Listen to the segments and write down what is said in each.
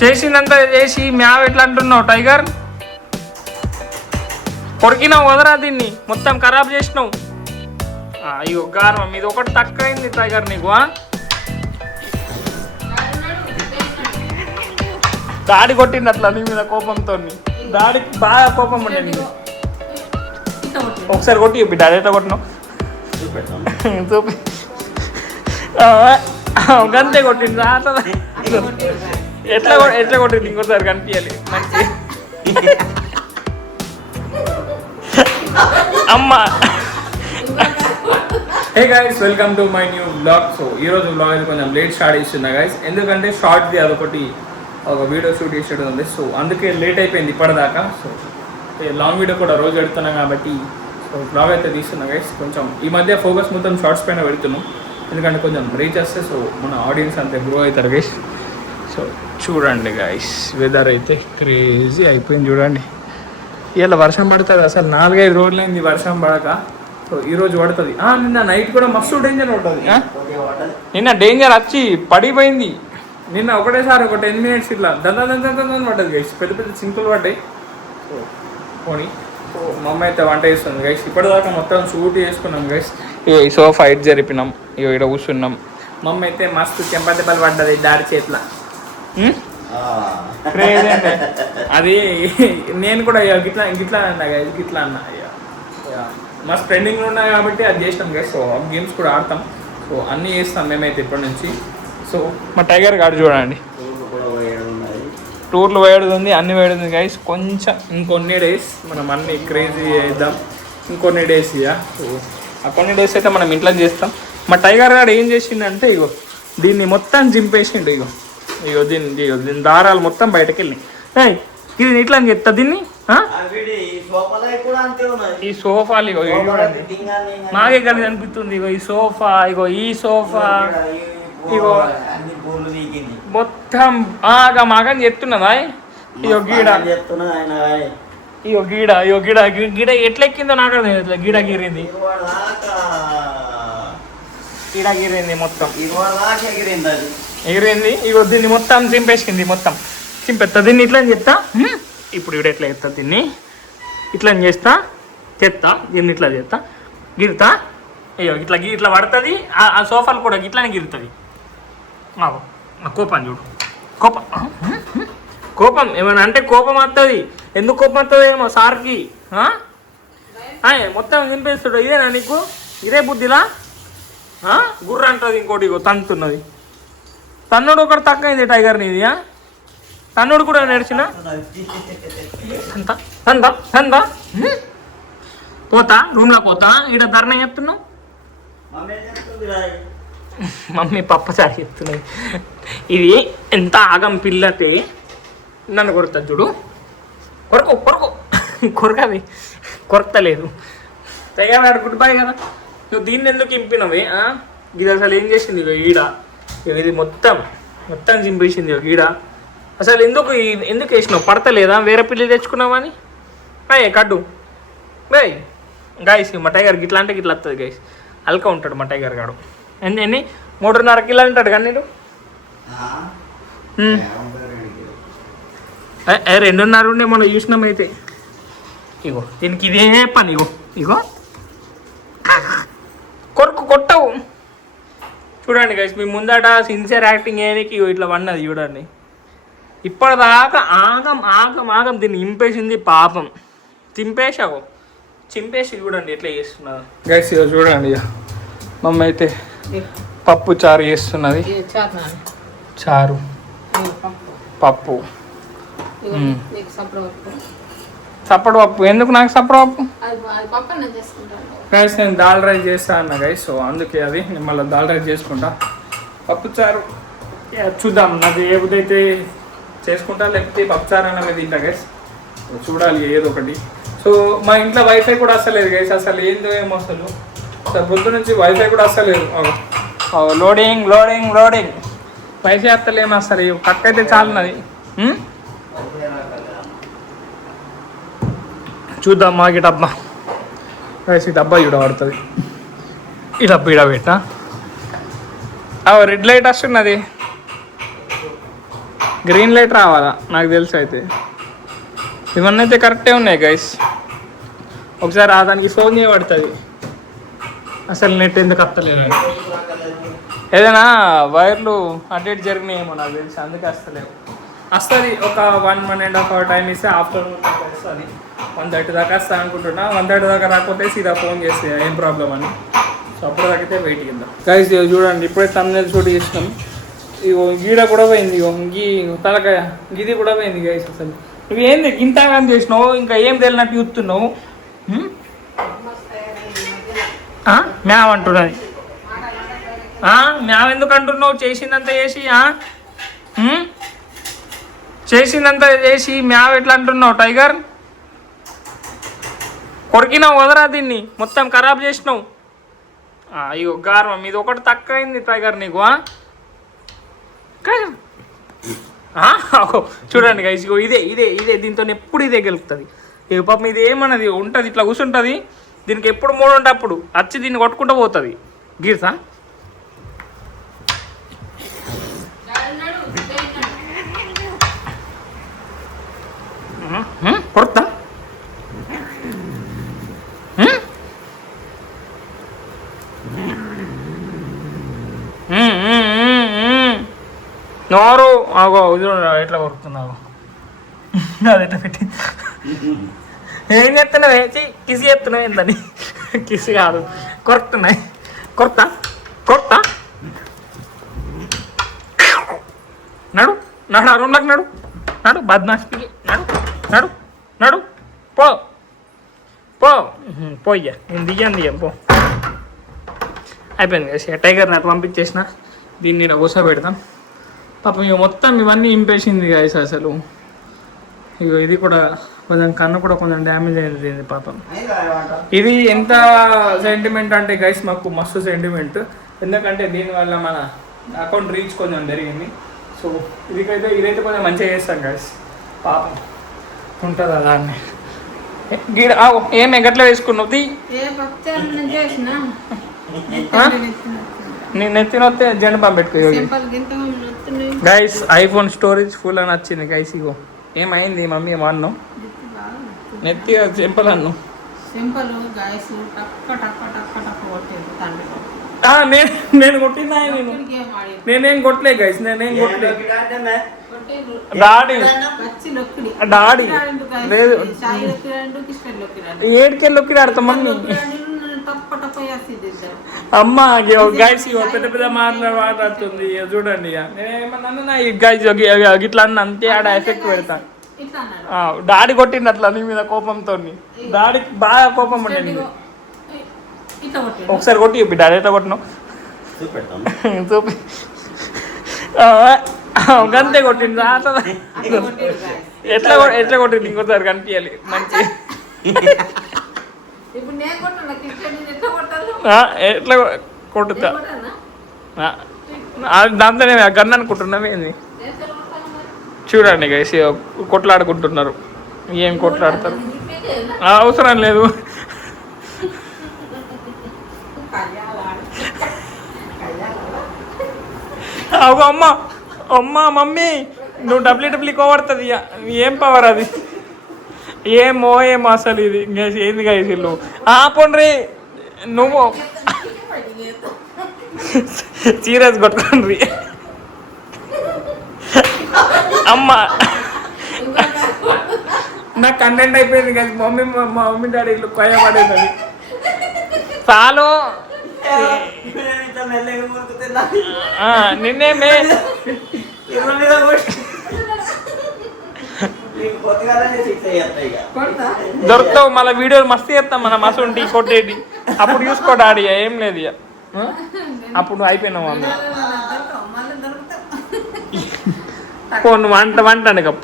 చేసిందంతా చేసి మ్యావ్ ఎట్లా అంటున్నావు టైగర్? కొరికినావు వదరా దీన్ని, మొత్తం ఖరాబ్ చేసినావు. అయ్యో గారం ఇది ఒకటి తక్కువైంది టైగర్ నీకు. దాడి కొట్టింది అట్లా నీ మీద కోపంతో. దాడికి బాగా కోపం ఉండేది. ఒకసారి కొట్టి చూపి డాడీ ఎట్లా కొట్టినావు చూపి. గంతే కొట్టింది ఎట్లా ఎట్లా కొట్టింది ఇంకోసారి కనిపించాలి మంచి. అమ్మా hey guys, welcome to my new blog. So ఈరోజు బ్లాగ్ అయితే కొంచెం లేట్ స్టార్ట్ చేస్తున్నా గైస్, ఎందుకంటే షార్ట్ది అదొకటి ఒక వీడియో షూట్ చేసేది ఉంది. సో అందుకే లేట్ అయిపోయింది ఇప్పటిదాకా. సో లాంగ్ వీడియో కూడా రోజు పెడుతున్నాం కాబట్టి సో బ్లాగ్ అయితే తీస్తున్నా గైస్. కొంచెం ఈ మధ్య ఫోకస్ మొత్తం షార్ట్స్ పైన పెడుతున్నాం, ఎందుకంటే కొంచెం రీచ్ వస్తే సో మన ఆడియన్స్ అంతే గ్రో అవుతారు గైస్. సో చూడండి గైస్, వెదర్ అయితే క్రేజీ అయిపోయింది చూడండి. ఇలా వర్షం పడుతుంది, అసలు 4-5 రోజులైంది వర్షం పడక. సో ఈరోజు పడుతుంది. నిన్న నైట్ కూడా మస్తు డేంజర్ ఉంటుంది. నిన్న డేంజర్ వచ్చి పడిపోయింది. నిన్న ఒకటేసారి ఒక 10 minutes ఇట్లా దందని పడ్డది గైస్, పెద్ద పెద్ద సింకులు పడ్డాయి. సో పోనీ సో మా అమ్మ అయితే వంట చేస్తుంది గైస్. ఇప్పటిదాకా మొత్తం షూట్ చేసుకున్నాం గైస్. ఇగో ఈ సోఫా ఇటు జరిపినాం, ఇగో ఇక్కడ కూర్చున్నాం. మా అమ్మ అయితే మస్తు చెంపదెబ్బలు పడ్డది డాడీ చేతిలో. క్రేజ్ అంటే అది నేను కూడా గిట్లా గిట్లా అన్నా గైస్, గిట్లా అన్నా. మస్తు ట్రెండింగ్లో ఉన్నాయి కాబట్టి అది చేసినాం గైస్. సో గేమ్స్ కూడా ఆడతాం, సో అన్నీ చేస్తాం మేమైతే ఇప్పటి నుంచి. సో మా టైగర్ గారు చూడండి, టూర్లు వేయడం ఉంది, అన్ని వేయడం ఉంది గైస్. కొంచెం ఇంకొన్ని డేస్ మనం అన్ని క్రేజీ చేద్దాం, ఇంకొన్ని డేస్ ఇక. సో ఆ కొన్ని డేస్ అయితే మనం ఇంట్లో చేస్తాం. మా టైగర్ గారు ఏం చేసిండంటే ఇగో దీన్ని మొత్తం జింపేసిండు. ఇగో దీని దారాలు మొత్తం బయటకు వెళ్ళినాయి. ఇది ఇట్లా అని చెప్తా దీన్ని. ఈ సోఫాలు ఇగో నాకే కలిసి అనిపిస్తుంది. ఇగో ఈ సోఫా, ఇగో ఈ సోఫా, ఇగో మొత్తం ఆగమాగని చెప్తున్నదా. ఇగో గీడ, ఇగో గీడ, ఇగో గీడ గీడ ఎట్లా ఎక్కిందో నాకు అర్థం. గీడ గీరింది, గీడ గీరింది, మొత్తం ఎగిరింది. ఇగో దీన్ని మొత్తం చింపేసింది, మొత్తం చింపేస్తా దీన్ని. ఇట్లా అని చెప్తా. ఇప్పుడు ఇక్కడ ఎట్లా చేస్తా దీన్ని, ఇట్లా చేస్తా, చెత్తా దీన్ని, ఇట్లా చేస్తా, గిరుతా. అయ్యో ఇట్లా ఇట్లా పడుతుంది. ఆ సోఫాలు కూడా ఇట్లానే గిరుతుంది. కోపం చూడు, కోపం ఏమన్నా అంటే కోపం వస్తుంది. ఎందుకు కోపం వస్తుంది ఏమో సార్కి. మొత్తం వినిపిస్తుడు. ఇదేనా నీకు, ఇదే బుద్ధిలా? గుర్ర అంటుంది ఇంకోటి. ఇగో తంతున్నది. తన్నుడు ఒకటి తక్కువైంది టైగర్ నీది. తన్నుడు కూడా నడిచిన తందా పోతా రూమ్లో పోతా. ఇక్కడ ధర్నా చెప్తున్నావు, మమ్మీ పప్పసారి చెప్తున్నది. ఇది ఎంత ఆగం పిల్లతే నన్ను కొడుతుంది చూడు. కొరకది కొరతలేదు. తయారు గుడ్ బాయ్ కదా. నువ్వు దీన్ని ఎందుకు ఇంపినవి? ఇది అసలు ఏం చేసింది ఈడ? ఇది మొత్తం చింపేసింది ఈడ. అసలు ఎందుకు వేసినావు? పడతలేదా? వేరే పిల్లలు తెచ్చుకున్నావని కడ్డు బాయ్. గైస్ మా టైగర్ గిట్లా అంటే గిట్లా వస్తుంది గైస్. అల్కా ఉంటాడు మా టైగర్ గాడు. ఎన్ని 3.5 కిలోలు అంటాడు కానీ నేను 2.5 ఉండే మనం చూసినామైతే. ఇగో దీనికి ఇదే పని. ఇగో కొట్టవు చూడండి గైస్. మీ ముందట సిన్సియర్ యాక్టింగ్ ఏనికి ఇట్లా వన్నది చూడండి. ఇప్పటిదాకా ఆగం దీన్ని ఇంపేసింది పాపం. చింపేసి చూడండి ఎట్లా చేస్తున్నారు గైస్. ఇక చూడండి, ఇక మమ్మీ అయితే పప్పు చారు చేస్తున్నది. చారు పప్పు, సప్పటి పప్పు. ఎందుకు నాకు సప్పటి పప్పు గైస్? నేను దాల్ రైస్ చేస్తా అన్న గైస్. సో అందుకే అది నేను మళ్ళీ దాల్ రైస్ చేసుకుంటా. పప్పు చారు చూద్దాం, నాకు ఏదైతే చేసుకుంటా, లేకపోతే పప్పు చారు అన్న మీద తింటా గైస్. చూడాలి ఏదో ఒకటి. సో మా ఇంట్లో వైఫై కూడా వస్తలేదు గైస్. అసలు ఏందో ఏమో అసలు పొద్దు నుంచి వైఫై కూడా వస్తలేదు. లోడింగ్ వైఫై వస్తలేమో అసలు. కట్ అయితే చాలున్నది. చూద్దాం మాకు డబ్బా గైస్. ఈ డబ్బా ఈడ పడుతుంది. ఈ డబ్బా ఈడ పెట్టా. రెడ్ లైట్ వస్తున్నది. గ్రీన్ లైట్ రావాలా నాకు తెలుసు అయితే. ఇవన్నీ అయితే కరెక్టే ఉన్నాయి గైస్. ఒకసారి దానికి ఫోన్ చేయబడుతుంది అసలు నెట్ ఎందుకు వస్తలేదండి. ఏదైనా వైర్లు అటు ఇటు జరిగినాయేమో నాకు తెలిసి, అందుకే వస్తలేవు. వస్తుంది ఒక 1.5 hour టైం ఇస్తే ఆఫ్టర్నూన్ వస్తుంది. 1:30 దాకా వస్తా అనుకుంటున్నా. 1:30 దాకా రాకపోతే సీదా ఫోన్ చేస్తే ఏం ప్రాబ్లం అని. సో అప్పుడు దాకైతే వెయిట్ కింద గైస్. చూడండి ఇప్పుడే thumbnail షూట్ చేసినాం. ఇగో గీడ కూడా పోయింది. ఇగో తలకాయ గిది కూడా పోయింది గైస్. అసలు నువ్వు ఏంది ఇంతగా చేసినావు, ఇంకా ఏం తెలియనట్టు చూస్తున్నావు. మ్యామ్ అంటున్నది. మ్యామ్ ఎందుకు అంటున్నావు? చేసిందంతా చేసి చేసిందంతా చేసి మ్యావ్ ఎట్లా అంటున్నావు? టైగర్ కొరికినావు వదరా, దీన్ని మొత్తం ఖరాబ్ చేసినావు. అయ్యో గార్వం, ఇది ఒకటి తక్కువ అయింది టైగర్ నీకు. చూడండి గైస్, ఇగో ఇదే ఇదే ఇదే దీంతో ఎప్పుడు ఇదే గెలుపుతుంది. ఇక పాపం ఇది ఏమన్నది ఉంటుంది, ఇట్లా కూర్చుంటుంది. దీనికి ఎప్పుడు మూడు ఉంటే అప్పుడు వచ్చి దీన్ని కొట్టుకుంటూ పోతుంది. గీర్సా కొడతా నోరు ఆగో ఎట్లా కొడుతున్నావు? అది ఎట్లా పెట్టి ఏం చెప్తున్నావు? కిసి చెప్తున్నావు ఏంటని? కిసి కాదు, కొరుకుతున్నాయి. కొరత కొరత నడు నడు ఆ రూమ్లోకి నడు నడు బద్మాష్కి నడు నడు నడు పో పో పోయ్యా. నేను దిగాను పో. అయిపోయింది కదా. టైగర్ నాకు పంపించేసిన. దీన్ని ఇలా కూర్చోబెడతాం. పాపం ఇక మొత్తం ఇవన్నీ ఇంపేసింది గాయస్ అసలు. ఇక ఇది కూడా కొంచెం కన్ను కూడా కొంచెం డ్యామేజ్ అయింది పాపం. ఇది ఎంత సెంటిమెంట్ అంటే గైస్ మాకు మస్తు సెంటిమెంట్. ఎందుకంటే దీనివల్ల మన అకౌంట్ రీచ్ కొంచెం జరిగింది. సో ఇదైతే కొంచెం మంచిగా చేస్తాం గైస్. పాపం ఉంటుంది అలానే. గీడ ఏం ఎగట్లా వేసుకున్నావు? నేను నెత్తినొస్తే జెండ పెట్టుకో గైస్. ఐఫోన్ స్టోరేజ్ ఫుల్ అని వచ్చింది గైస్. ఇగో ఏమైంది మమ్మీ ఏమన్నావు? నెత్తి సింపుల్ అన్ను. నేను కొట్టినా? నేనేం కొట్టలే గైస్, నేనేం కొట్టలే. డాడీ డాడీ లేదు, ఏడుకెళ్ళి ఒక్కిడి ఆడతాం మమ్మీ. అమ్మ గైస్ పెద్ద పెద్ద మాట్లాడుతుంది చూడండి. నేనేమన్నా గైస్ ఇట్లా అన్న అంతే, ఆడ ఎఫెక్ట్ పెడతాను. డాడీ కొట్టింది అట్లా నీ మీద కోపంతో. డాడీకి బాగా కోపం ఉండేది. ఒకసారి కొట్టి చూపి డాడీ ఎట్లా కొట్టినావు చూపి. గంతే కొట్టింది ఎట్లా ఎట్లా కొట్టింది ఇంకోసారి కనిపించాలి మంచి. ఎట్లా కొట్టుతా దాంతో గన్ అనుకుంటున్నావు ఏంది? చూడండి గైస్ కొట్లాడుకుంటున్నారు. ఏం కొట్లాడతారు? అవసరం లేదు. అవు అమ్మ అమ్మ మమ్మీ నువ్వు డబ్ల్యూడబ్ల్యూ కోవడుతుంది. ఏం పవర్ అది? ఏమో అసలు ఇది ఏంది గైస్ ఇల్లు ఆపండ్రి. నువ్వు సీరియస్ కొట్టుకోండి అమ్మ. నాకు కంటెంట్ అయిపోయింది కదా. మా మమ్మీ డాడీ ఇల్లు కొయ్యబడేదని చాలు. నిన్నేమే దొరుకుతావు మళ్ళీ వీడియోలు మస్తు చేస్తాం మనం మస్తుంటి కొట్టేటి. అప్పుడు చూసుకో డాడీ ఏం లేదు ఇక. అప్పుడు అయిపోయినావు అమ్మ. పో నువ్వు వంట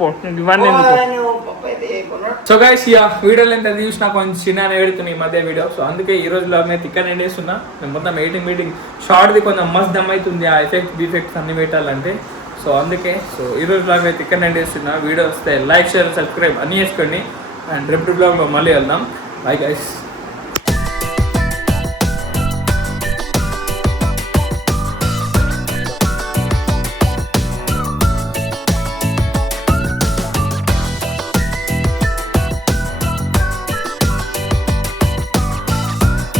పో ఇవన్నీ. సో గైస్ వీడియోలు ఎంత చూసినా కొంచెం చిన్న పెడుతున్నాయి ఈ మధ్య వీడియో. సో అందుకే ఈ రోజులో నేను తిక్కని ఎండేస్తున్నా. నేను మొత్తం మీటింగ్ షార్ట్ది కొంచెం మస్తు దమ్ అవుతుంది. ఆ ఎఫెక్ట్స్ డిఫెక్ట్స్ అన్ని పెట్టాలంటే. సో అందుకే ఈ రోజు బ్లాగ్ అయితే తిక్కని ఎండేస్తున్నా. వీడియో వస్తే లైక్ షేర్ సబ్స్క్రైబ్ అన్నీ చేసుకోండి. అండ్ రేపు బ్లాగ్లో మళ్ళీ వెళ్దాం. Bye guys.